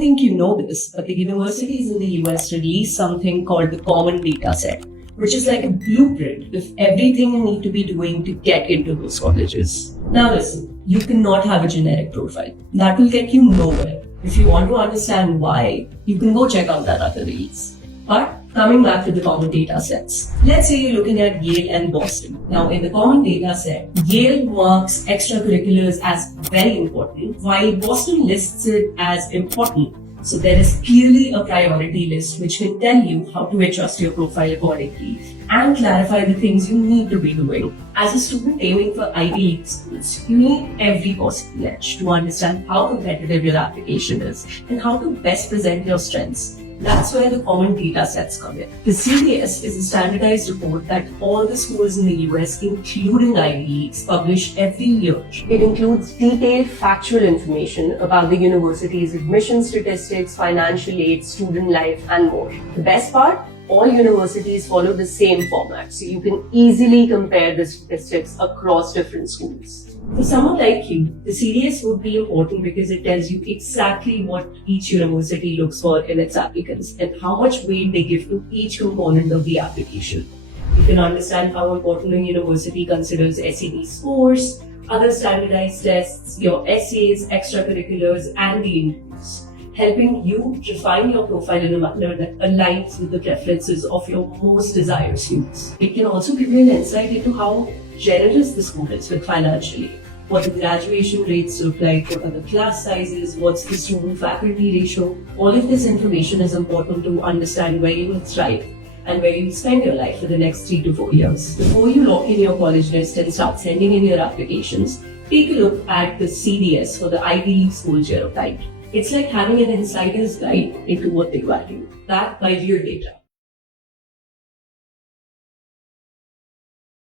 don't think you know this, but the universities in the US release something called the Common Data Set, which is like a blueprint of everything you need to be doing to get into those colleges. Now listen, you cannot have a generic profile. That will get you nowhere. If you want to understand why, you can go check out that other release. But coming back to the common data sets, let's say you're looking at Yale and Boston. Now in the common data set, Yale marks extracurriculars as very important, while Boston lists it as important. So there is clearly a priority list which can tell you how to adjust your profile accordingly and clarify the things you need to be doing. As a student aiming for Ivy League schools, you need every possible edge to understand how competitive your application is and how to best present your strengths. That's where the common data sets come in. The CDS is a standardized report that all the schools in the US, including Ivy Leagues, publish every year. It includes detailed factual information about the university's admission statistics, financial aid, student life, and more. The best part? All universities follow the same format, so you can easily compare the statistics across different schools. For someone like you, the CDS would be important because it tells you exactly what each university looks for in its applicants and how much weight they give to each component of the application. You can understand how important a university considers SAT scores, other standardized tests, your essays, extracurriculars, and the interviews, helping you refine your profile in a manner that aligns with the preferences of your most desired students. It can also give you an insight into how generous the school is with financial aid, what the graduation rates look like, what are the class sizes, what's the student-faculty ratio. All of this information is important to understand where you will thrive and where you'll spend your life for the next 3 to 4 years. Before you lock in your college list and start sending in your applications, take a look at the CDS for the Ivy League school genotype. It's like having an insider's guide into what they value, backed by real data.